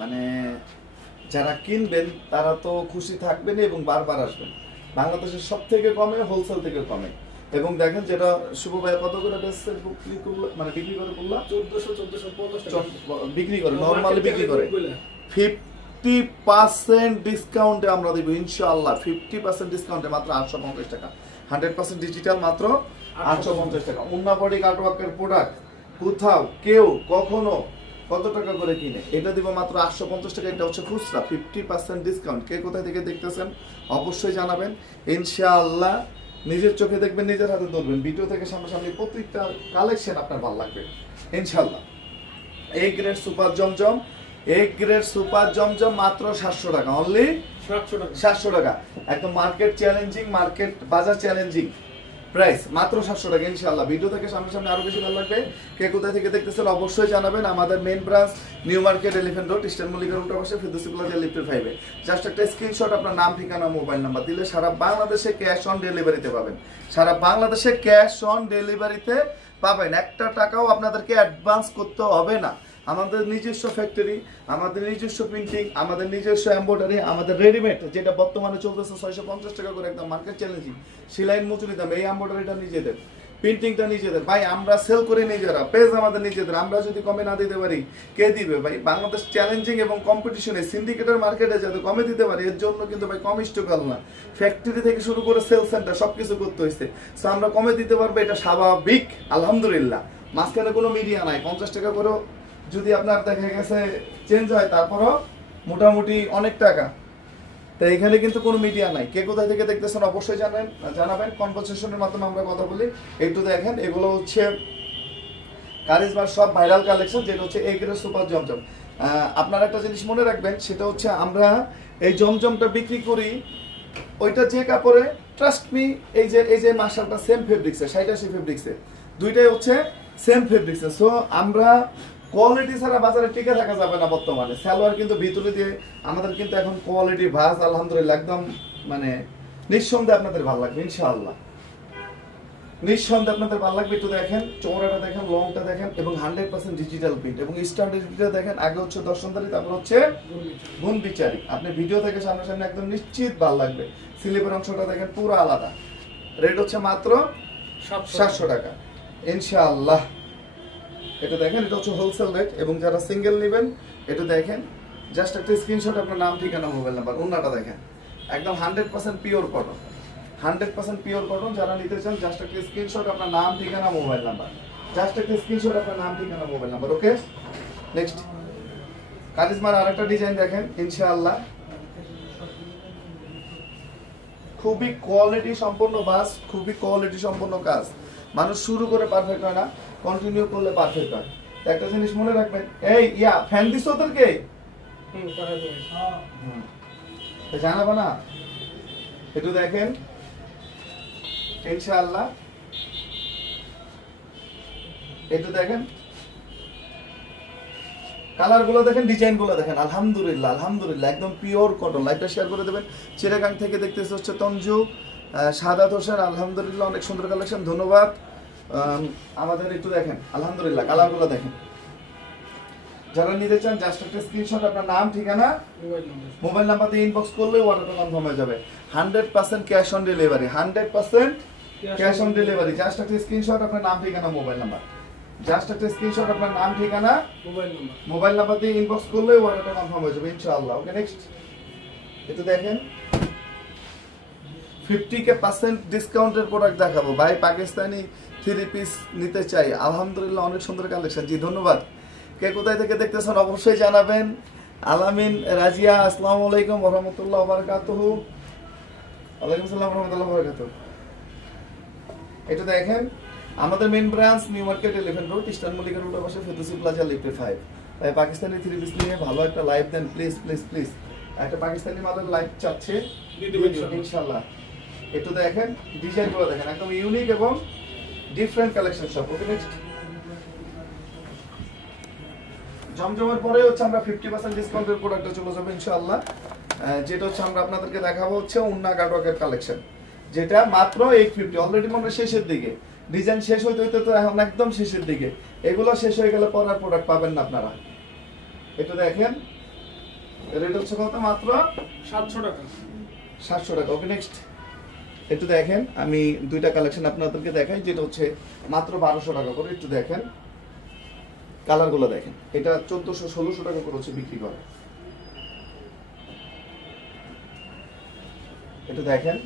মানে যারা কিনবেন তারা তো খুশি থাকবেন এবং বারবার আসবেন। বাংলাদেশের সব থেকে কমে, হোলসেল থেকে কমে। এবং দেখেন যেটা শুভ ভাই কত করে বেচছে, মানে বিক্রি করে বললাম 1450 বিক্রি করে, নরমালি বিক্রি করে 50% ডিসকাউন্টে আমরা দেব ইনশাআল্লাহ। 50% ডিসকাউন্টে মাত্র 850 টাকা, 100% ডিজিটাল, মাত্র 850 টাকা। উন্নাপড়ি কাটওয়ার্কের প্রোডাক্ট কোথাও কেউ কখনো কত টাকা করে কিনে, এটা দিব মাত্র 850 টাকা। এটা হচ্ছে খুচরা, 50% ডিসকাউন্ট। কে কোথায় থেকে দেখতেছেন অবশ্যই জানাবেন ইনশাআল্লাহ। নিজের চোখে দেখবেন, নিজের হাতে ধরবেন, ভিডিও থেকে সামনাসামনি প্রত্যেকটা কালেকশন আপনার ভালো লাগবে ইনশাআল্লাহ। A grade super Zamzam, A grade super Zamzam মাত্র 700 টাকা, অনলি 700 টাকা। একদম মার্কেট চ্যালেঞ্জিং, মার্কেট বাজার চ্যালেঞ্জিং প্রাইস, মাত্র 700 টাকা ইনশাআল্লাহ। ভিডিও থেকে সামনাসামনি আরো বেশি ভালো লাগবে। কে কোথায় থেকে দেখতেছেন অবশ্যই জানাবেন। আমাদের main branch New Market, Elephant Road, Eastern মল্লিকার উল্টা পাশে, ফেরদৌসী প্লাজা, লিফটের 5-এ। জাস্ট একটা স্ক্রিনশট আপনার নাম, ঠিকানা, মোবাইল নাম্বার দিলে সারা বাংলাদেশে ক্যাশ অন ডেলিভারিতে পাবেন। সারা বাংলাদেশে ক্যাশ অন ডেলিভারিতে পাবেন। একটা টাকাও আপনাদেরকে অ্যাডভান্স করতে হবে না। আমাদের নিজস্ব ফ্যাক্টরি, আমাদের নিজস্ব প্রিন্টিং, আমাদের নিজস্ব এমব্রয়ডারি, আমাদের রেডিমেড যেটা বর্তমানে চলতেছে 650 টাকা করে, একদম মার্কেট চ্যালেঞ্জিং। সেলাইন মজুরি দাম, এই এমব্রয়ডারিটা নিজেদের, প্রিন্টিংটা নিজেদের। ভাই আমরা সেল করি নিজেরা, পেজ আমাদের নিজেদের। আমরা যদি কমে না দিতে পারি কে দিবে ভাই? বাংলাদেশ চ্যালেঞ্জিং এবং কম্পিটিশনে সিন্ডিকেটের মার্কেটে যাতে কমে দিতে পারি, এর জন্য কিন্তু ভাই কম স্টক না, ফ্যাক্টরি থেকে শুরু করে সেল সেন্টার সবকিছু করতে হয়েছে। সো আমরা কমে দিতে পারবো, এটা স্বাভাবিক আলহামদুলিল্লাহ। মাঝখানে কোনো মিডিয়া নাই। 50 টাকা করেও যদি আপনার দেখা গেছে চেঞ্জ হয়, তারপরও মোটামুটি অনেক টাকা। তো এখানে কিন্তু কোনো মিডিয়া নাই। কে কোথায় থেকে দেখতেছেন অবশ্যই জানাবেন। কনভারসেশনের মাধ্যমে আমরা কথা বলি। একটু দেখেন, এগুলো হচ্ছে কারিজমার সব ভাইরাল কালেকশন, যেটা হচ্ছে এ গ্রেড সুপার জমজম। আপনারা একটা জিনিস মনে রাখবেন, সেটা হচ্ছে আমরা এই জমজমটা বিক্রি করি ওইটা যে কাপড়ে, ট্রাস্ট মি, এই যে মাশালটা সেম ফেব্রিক্সে, 87 ফেব্রিক্সে, দুইটাই হচ্ছে সেম ফেব্রিক্সে। সো আমরা কোয়ালিটি ছাড়া বাজারে টিকে থাকা যাবে না বর্তমানে। সালোয়ার কিন্তু ভিতরে দিয়ে আমাদের কিন্তু এখন কোয়ালিটি ভাজ আলহামদুলিল্লাহ, একদম মানে নিঃসন্দেহে আপনাদের ভালো লাগবে ইনশাআল্লাহ। নিঃসন্দেহে আপনাদের ভালো লাগবে। একটু দেখেন, চৌড়াটা দেখেন, লংটা দেখেন, এবং 100% ডিজিটাল প্রিন্ট এবং স্ট্যান্ডার্ডিটা দেখেন। আগে হচ্ছে দর্শনদারি, তারপর হচ্ছে গুণ বিচারি। আপনি ভিডিও থেকে সামনাসামনি একদম নিশ্চিত ভালো লাগবে। স্লিপের অংশটা দেখেন পুরো আলাদা। রেট হচ্ছে মাত্র 700 টাকা ইনশাআল্লাহ। এটা দেখেন, এটা হচ্ছে হোলসেল রেট। এবং যারা সিঙ্গেল নেবেন এটা দেখেন, জাস্ট একটা স্ক্রিনশট, আপনার নাম, ঠিকানা, মোবাইল নাম্বার। ওন্নাটা দেখেন, একদম 100% পিওর কটন, 100% পিওর কটন। যারা নিতে চান জাস্ট একটা স্ক্রিনশট, আপনার নাম, ঠিকানা, মোবাইল নাম্বার। জাস্ট একটা স্ক্রিনশট, আপনার নাম, ঠিকানা, মোবাইল নাম্বার। ওকে, নেক্সট কারিজমার আরেকটা ডিজাইন দেখেন ইনশাআল্লাহ। খুবই কোয়ালিটি সম্পন্ন বাস, খুবই কোয়ালিটি সম্পন্ন কাজ। মানুষ শুরু করে পারফেক্ট হয় না, কন্টিনিউ করলে পারফেক্ট হয়। একটা জিনিস মনে রাখবেন, এই ফ্যান দিস ওদেরকে জানাবো না। একটু দেখেন ইনশাআল্লাহ, একটু দেখেন কালার গুলো দেখেন, ডিজাইন গুলো দেখেন, আলহামদুলিল্লাহ আলহামদুলিল্লাহ, একদম পিওর কটন। লাইভটা শেয়ার করে দেবেন। চিরাগাং থেকে দেখতেছে হচ্ছে তঞ্জু, সাদাত হোসেন, আলহামদুলিল্লাহ অনেক সুন্দর কালেকশন, ধন্যবাদ। আমাদের একটু দেখেন আলহামদুলিল্লাহ, কালার গুলো দেখেন। যারা নিতে চান জাস্ট একটা স্ক্রিনশট, আপনার নাম, ঠিকানা, মোবাইল নাম্বার দিয়ে ইনবক্স করলে অর্ডারটা কনফার্ম হয়ে যাবে। 100% cash on delivery, 100% cash on delivery. Just একটা স্ক্রিনশট, আপনার নাম, ঠিকানা, মোবাইল নাম্বার। জাস্ট একটা স্ক্রিনশট, আপনার নাম, ঠিকানা, মোবাইল নাম্বার দিয়ে ইনবক্স করলে অর্ডারটা কনফার্ম হয়ে যাবে ইনশাআল্লাহ। ওকে, নেক্সট এটা দেখেন, 50% ডিসকাউন্টের প্রোডাক্ট দেখাবো ভাই। পাকিস্তানি 3 পিস নিতে চাই, আলহামদুলিল্লাহ অনেক সুন্দর কালেকশন। জি ধন্যবাদ। কে কোথায় থেকে দেখতেছেন অবশ্যই জানাবেন। আলামিন রাজিয়া, আসসালামু আলাইকুম ওয়া রাহমাতুল্লাহি ওয়া বারাকাতুহু। ওয়ালাইকুম আসসালাম ওয়া রাহমাতুল্লাহি ওয়া বারাকাতুহু। এটা দেখেন, আমাদের main branch New Market, Elephant Road, Eastern মল্লিকার উল্টা পাশে, ফেরদৌসী প্লাজা, লিফটের 5। ভাই পাকিস্তানি 3 পিস নিয়ে ভালো একটা লাইভ দেন প্লিজ প্লিজ প্লিজ। একটা পাকিস্তানি মালের লাইভ চাচ্ছে ইনশাআল্লাহ। একটু দেখেন, ডিজাইনগুলো দেখেন, একদম ইউনিক এবং ডিফারেন্ট কালেকশন সব। ওকে, নেক্সট জমজমের পরে হচ্ছে আমরা 50% ডিসকাউন্টের প্রোডাক্টে চলে যাবো ইনশাআল্লাহ। যেটা হচ্ছে আমরা আপনাদেরকে দেখাবো হচ্ছে উন্না কাটওয়ার্কের কালেকশন, যেটা মাত্র 850। অলরেডি মনে শেষের দিকে, ডিজাইন শেষ হইতে হইতে তো এখন একদম শেষের দিকে। এগুলো শেষ হয়ে গেলে পরে আর প্রোডাক্ট পাবেন না আপনারা। একটু দেখেন, রেট হচ্ছে কত? মাত্র 700 টাকা। 700 টাকা। ওকে নেক্সট একটু দেখেন, আমি দুইটা কালেকশন আপনাদেরকে দেখাই, যেটা হচ্ছে মাত্র 1200 টাকা করে। একটু দেখেন কালারগুলো দেখেন, এটা 1400-1600 টাকা করে হচ্ছে বিক্রি করে। একটু দেখেন,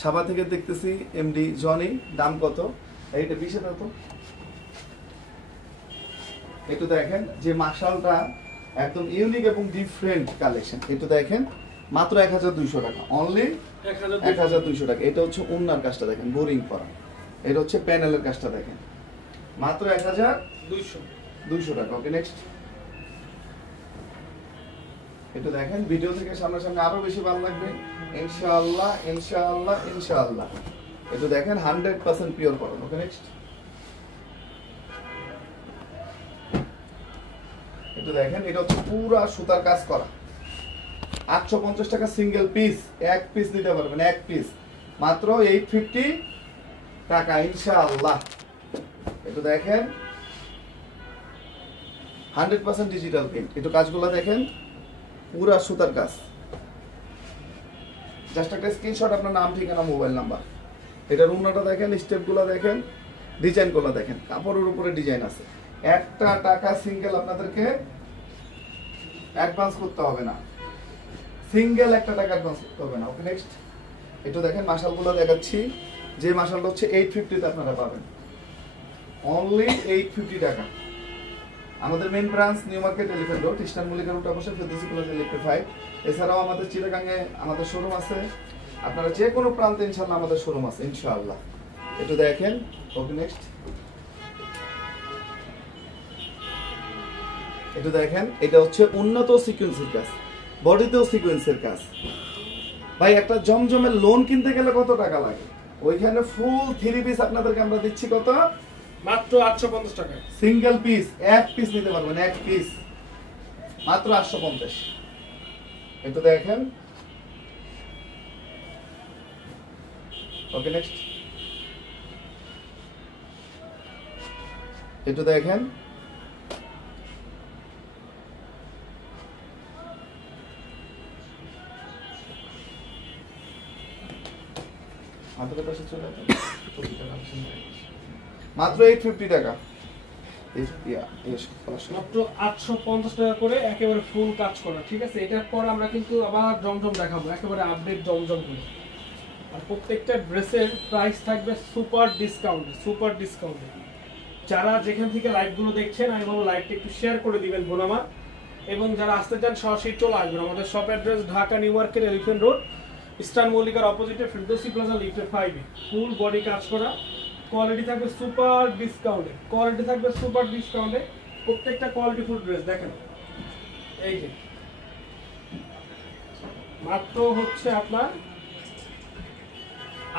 সাবা থেকে দেখতেছি এমডি জনি, দাম কত? এইটা 20 টাকা। তো একটু দেখেন যে মাশালটা একদম ইউনিক এবং ডিফারেন্ট কালেকশন। একটু দেখেন মাত্র 1200 টাকা, অনলি 1200 টাকা। এটা হচ্ছে ওন্নার কাজটা দেখেন, বোরিং করা। এটা হচ্ছে প্যানেলের কাজটা দেখেন, মাত্র 1200 টাকা। ওকে নেক্সট একটু দেখেন, ভিডিও থেকে সামনাসামনি আরো বেশি ভালো লাগবে ইনশাআল্লাহ, ইনশাআল্লাহ, ইনশাআল্লাহ। একটু দেখেন 100% পিওর কটন। ওকে নেক্সট একটু দেখেন, এটা হচ্ছে পুরা সুতার কাজ করা, 850 টাকা সিঙ্গেল পিস। এক পিস নিতে পারবেন, এক পিস মাত্র 850 টাকা ইনশাআল্লাহ। একটু দেখেন 100% ডিজিটাল প্রিন্ট। একটু কাজগুলো দেখেন, পুরা সুতার কাজ। জাস্ট একটা স্ক্রিনশট, আপনার নাম, ঠিকানা, মোবাইল নাম্বার। এটার উন্নটা দেখেন, স্টেপগুলো দেখেন, ডিজাইনগুলো দেখেন, কাপড়ের উপরে ডিজাইন আছে। একটা টাকা সিঙ্গেল আপনাদেরকে অ্যাডভান্স করতে হবে না, সিঙ্গেল একটা টাকা অ্যাডভান্স করতে হবে না। ওকে নেক্সট একটু দেখেন মাশালগুলো দেখাচ্ছি, যে মাশালটা হচ্ছে 850 তে আপনারা পাবেন, অনলি 850 টাকা। আমাদের main branch New Market Elephant Road, eastern Mallika road অবশ্যই ফেরদৌসি প্লাজা লিফটে 5। এছাড়াও আমাদের চিটাগাঙ্গে আমাদের শোরুম আছে, আপনারা যে কোনো প্রান্তে ইনশাআল্লাহ আমাদের শোরুম আছে ইনশাআল্লাহ। একটু দেখেন। ওকে নেক্সট একটু দেখেন, এটা হচ্ছে উন্নত সিকোয়েন্সের কাজ, বডিতেও সিকোয়েন্সের কাজ। ভাই একটা জমজমের লোন কিনতে গেলে কত টাকা লাগে? ওইখানে ফুল 3 পিস আপনাদেরকে আমরা দিচ্ছি কত? মাত্র 850 টাকা। সিঙ্গেল পিস, এক পিস নিতে পারবেন, এক পিস মাত্র 850। একটু দেখেন। ওকে নেক্সট একটু দেখেন, মাত্র 850 টাকা। মাত্র 850 টাকা করে একেবারে ফুল কাজ করা। ঠিক আছে, এটার পর আমরা কিন্তু আবার জমজম দেখাবো, একেবারে আপডেট জমজম গুলো। আর প্রত্যেকটা ড্রেসের প্রাইস থাকবে সুপার ডিসকাউন্টে, সুপার ডিসকাউন্টে। যারা যেখান থেকে লাইভগুলো দেখছেন, আমি বলবো লাইভটা একটু শেয়ার করে দিবেন বোন আমার, এবং যারা আসতে চান সরাসরি চলে আসবেন। আমাদের shop address Dhaka New Market Elephant Road, Eastern মল্লিকার অপোজিটে ফেরদৌসি প্লাজা লিফটে 5। ফুল বডি কাজ করা, কোয়ালিটি থাকবে সুপার ডিসকাউন্টে, কোয়ালিটি থাকবে সুপার ডিসকাউন্টে। প্রত্যেকটা কোয়ালিটি ফুল ড্রেস দেখেন, এই যে মাত্র হচ্ছে আপনার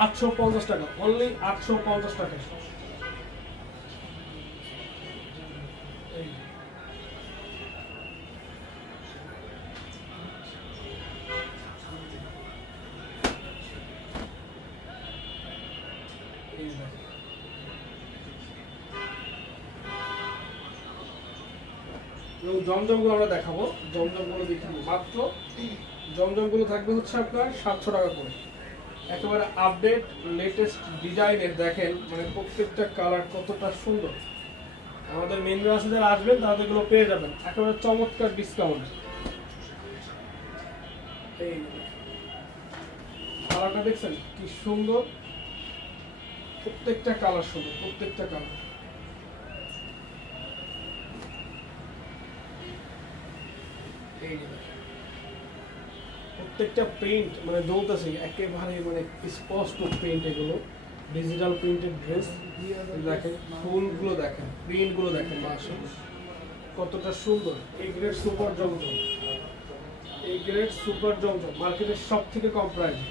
850 টাকা, অনলি 850 টাকা। জমজমগুলো আমরা দেখাবো, জমজমগুলো দেখাবো। মাত্র জমজমগুলো থাকবে হচ্ছে আপনার 700 টাকা করে, একেবারে আপডেট লেটেস্ট ডিজাইনের। দেখেন মানে প্রত্যেকটা কালার কতটা সুন্দর। আমাদের মেন ব্রাঞ্চে যারা আসবেন তাদের এগুলো পেয়ে যাবেন একেবারে চমৎকার ডিসকাউন্ট। এই কালারটা দেখছেন কি সুন্দর, প্রত্যেকটা কালার সুন্দর, প্রত্যেকটা কালার। প্রত্যেকটা প্রিন্ট মানে জ্বলতেছে একেবারে, মানে স্পষ্ট প্রিন্ট। এগুলো ডিজিটাল প্রিন্টেড ড্রেস। দেখেন ফুলগুলো, দেখেন প্রিন্টগুলো, দেখেন মাশাআল্লাহ কতটা সুন্দর। এই গ্রেড সুপার জমজম, এই গ্রেড সুপার জমজম মার্কেটের সব থেকে কম প্রাইস।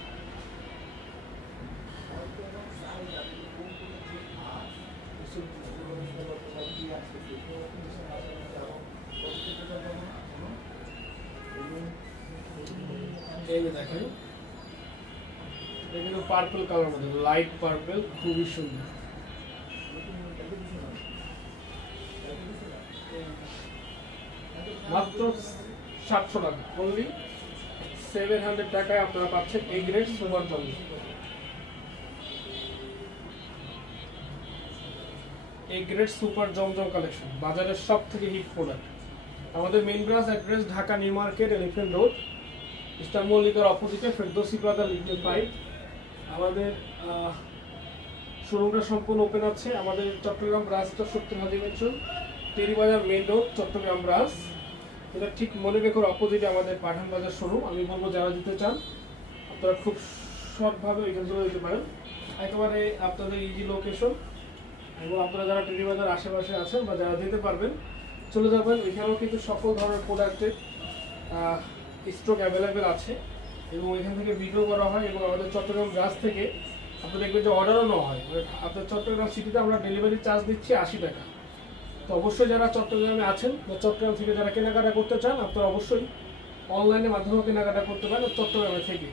এই যে দেখেন, এটা কিন্তু পার্পল কালার মধ্যে, লাইট পার্পল, খুবই সুন্দর। মাত্র 700 টাকা, অনলি 700 টাকায় আপনারা পাচ্ছেন এ গ্রেড সুপার জমজম। এই গ্রেড সুপার জমজম কালেকশন বাজারের সব থেকে হিট প্রোডাক্ট। আমাদের main branch address Dhaka New Market, Elephant Road, Eastern মল্লিকার অপোজিটে ফেরদৌসি প্লাজা লিফটের 5। আমাদের শোরুমটা সম্পূর্ণ ওপেন আছে। আমাদের চট্টগ্রাম ব্রাঞ্চটা 70 Haji Mansion, Teribazar main road, Chattogram branch. এটা ঠিক মনিবেকর অপোজিটে আমাদের পাঠান বাজার শোরুম। আমি বলবো যারা দিতে চান আপনারা খুব শর্টভাবে ওইখান থেকে দিতে পারেন, একেবারে আপনাদের ইজি লোকেশন। এবং আপনারা যারা টেরিবাজার আশেপাশে আছেন বা যারা দিতে পারবেন চলে যাবেন, ওইখানেও কিন্তু সকল ধরনের প্রোডাক্টের স্টক অ্যাভেলেবেল আছে এবং এখান থেকে ভিডিও করা হয়। এবং আমাদের চট্টগ্রাম ব্রাঞ্চ থেকে আপনি দেখবেন যে অর্ডারও নেওয়া হয়। আপনার চট্টগ্রাম সিটিতে আমরা ডেলিভারি চার্জ দিচ্ছি 80 টাকা। তো অবশ্যই যারা চট্টগ্রামে আছেন বা চট্টগ্রাম থেকে যারা কেনাকাটা করতে চান আপনারা অবশ্যই অনলাইনের মাধ্যমেও কেনাকাটা করতে পারেন চট্টগ্রামে থেকে।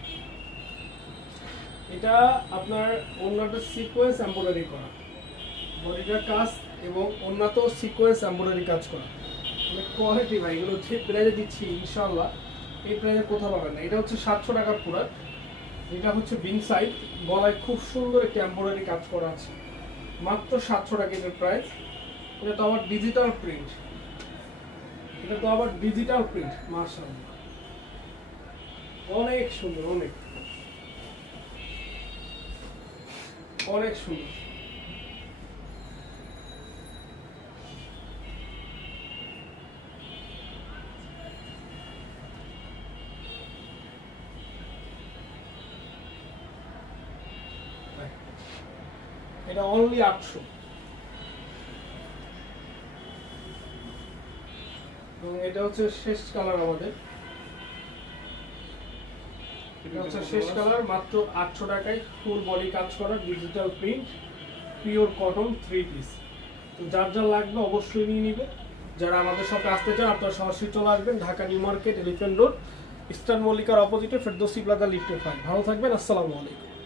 এটা আপনার অন্যটা সিকোয়েন্স এমব্রয়ডারি করা, বডিটার কাজ এবং অন্যত সিকোয়েন্স এমব্রয়ডারি কাজ করা, মানে কোয়ালিটি ভাই। এগুলো যে প্রাইজে দিচ্ছি ইনশাআল্লাহ এই প্রাইজে কোথাও পাবেন না। এটা হচ্ছে 700 টাকার প্রোডাক্ট। এটা হচ্ছে বিন সাইড, গলায় খুব সুন্দর একটি এমব্রয়ডারি কাজ করা আছে, মাত্র 700 টাকা এটার প্রাইস। এটা তো আবার ডিজিটাল প্রিন্ট, মাশাআল্লাহ অনেক সুন্দর, অনেক অনেক সুন্দর। এটা অনলি 800। এবং এটা হচ্ছে শেষ কালার আমাদের, এটা হচ্ছে শেষ কালার, মাত্র 800 টাকায় ফুল বডি কাজ করা digital print, pure cotton 3 piece. তো যার যা লাগবে অবশ্যই নিয়ে নিবে। যারা আমাদের সাথে আসতে চান আপনারা সরাসরি চলে আসবেন Dhaka New Market, Elephant Road, Eastern মল্লিকার অপোজিটে ফেরদৌসি প্লাজা লিফটের 5। ভালো থাকবেন, আসসালামু আলাইকুম।